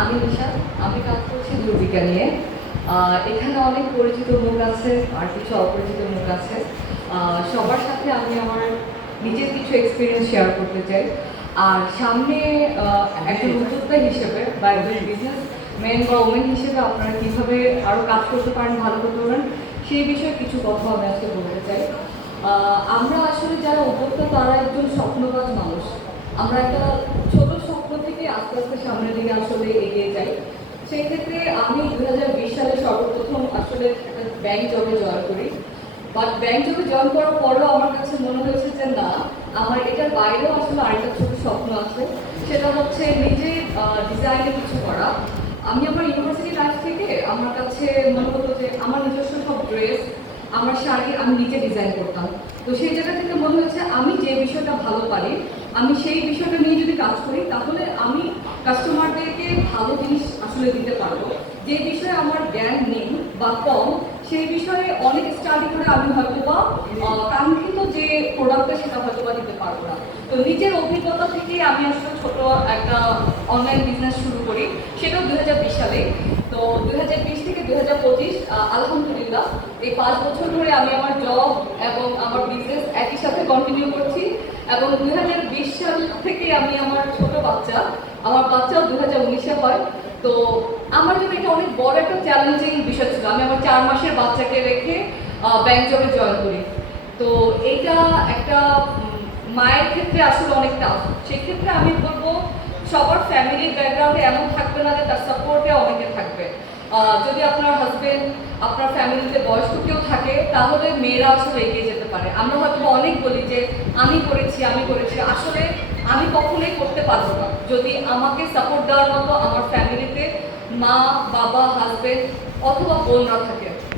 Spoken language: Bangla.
আমি নিশা আমি কাজ করছি দুর্বিকা নিয়ে এখানে অনেক পরিচিত মুখ আছে আর কিছু অপরিচিত মুখ আছে। সবার সাথে আমি আমার নিজের কিছু এক্সপিরিয়েন্স শেয়ার করতে চাই। আর সামনে একজন উদ্যোক্তা হিসেবে বা একজন বিজনেস ম্যান বা ওমেন হিসেবে আপনারা কীভাবে আরও কাজ করতে পারেন ভালো করতে পারেন সেই বিষয়ে কিছু কথা আমি আজকে বলতে চাই। আমরা আসলে যারা উদ্যোক্তা তারা একজন স্বপ্নবাজ মানুষ। আমরা একটা আস্তে আস্তে সামনের দিকে আসলে এগিয়ে যাই। সেই ক্ষেত্রে আমি দু হাজার বিশ সালে সর্বপ্রথম আসলে একটা ব্যাংক জবে জয়েন করি। বাট ব্যাংক জবে জয়েন করার পরেও আমার কাছে মনে হয়েছে যে না, আমার এটার বাইরেও আসলে আরেকটা ছোট স্বপ্ন আছে। সেটা হচ্ছে নিজে ডিজাইনে কিছু করা। আমি আমার ইউনিভার্সিটি লাইফ থেকে আমার কাছে মনে হতো যে আমার নিজস্ব সব ড্রেস আমার শাড়ি আমি নিজে ডিজাইন করতাম। তো সেই জায়গা থেকে মনে হয়েছে আমি যে বিষয়টা ভালো পারি, আমি সেই বিষয়টা নিয়ে যদি কাজ করি কাস্টমারদেরকে ভালো জিনিস আসলে দিতে পারব। যে বিষয়ে আমার জ্ঞান নেই বা কম সেই বিষয়ে অনেক স্টাডি করে আমি হয়তো বা কাঙ্ক্ষিত যে প্রোডাক্টটা সেটা হয়তো বা দিতে পারব না। তো নিজের অভিজ্ঞতা থেকে আমি আসলে ছোট একটা অনলাইন বিজনেস শুরু করি। সেটাও দু হাজার বিশ সালে। তো দু হাজার বিশ থেকে দু হাজার পঁচিশ আলহামদুলিল্লাহ, এই পাঁচ বছর ধরে আমি আমার জব এবং আমার বিজনেস একই সাথে কন্টিনিউ করছি। এবং দু হাজার বিশ সাল থেকে আমি আমার ছোট বাচ্চা, আমার বাচ্চাও দু হাজার উনিশে হয়। তো আমার জন্য এটা অনেক বড় একটা চ্যালেঞ্জিং বিষয় ছিল। আমি আমার চার মাসের বাচ্চাকে রেখে ব্যাংক জবে জয়েন করি। তো এইটা একটা মায়ের ক্ষেত্রে আসলে অনেক টাফ সেক্ষেত্রে আমি বলব, সবার ফ্যামিলির ব্যাকগ্রাউন্ডে এমন থাকবে না যে তার সাপোর্টে অনেকে থাকবে। যদি আপনার হাজবেন্ড আপনার ফ্যামিলিতে বয়স্ক কেউ থাকে, তাহলে মেয়েরা আসলে এগিয়ে যেতে পারে। আমরা হয়তো অনেক বলি যে, আমি করেছি আমি করেছি। আসলে আমি কখনোই করতে পারব না। যদি আমাকে সাপোর্ট দেওয়ার মতো আমার ফ্যামিলিতে মা, বাবা হাজবেন্ড অথবা বোনরা থাকে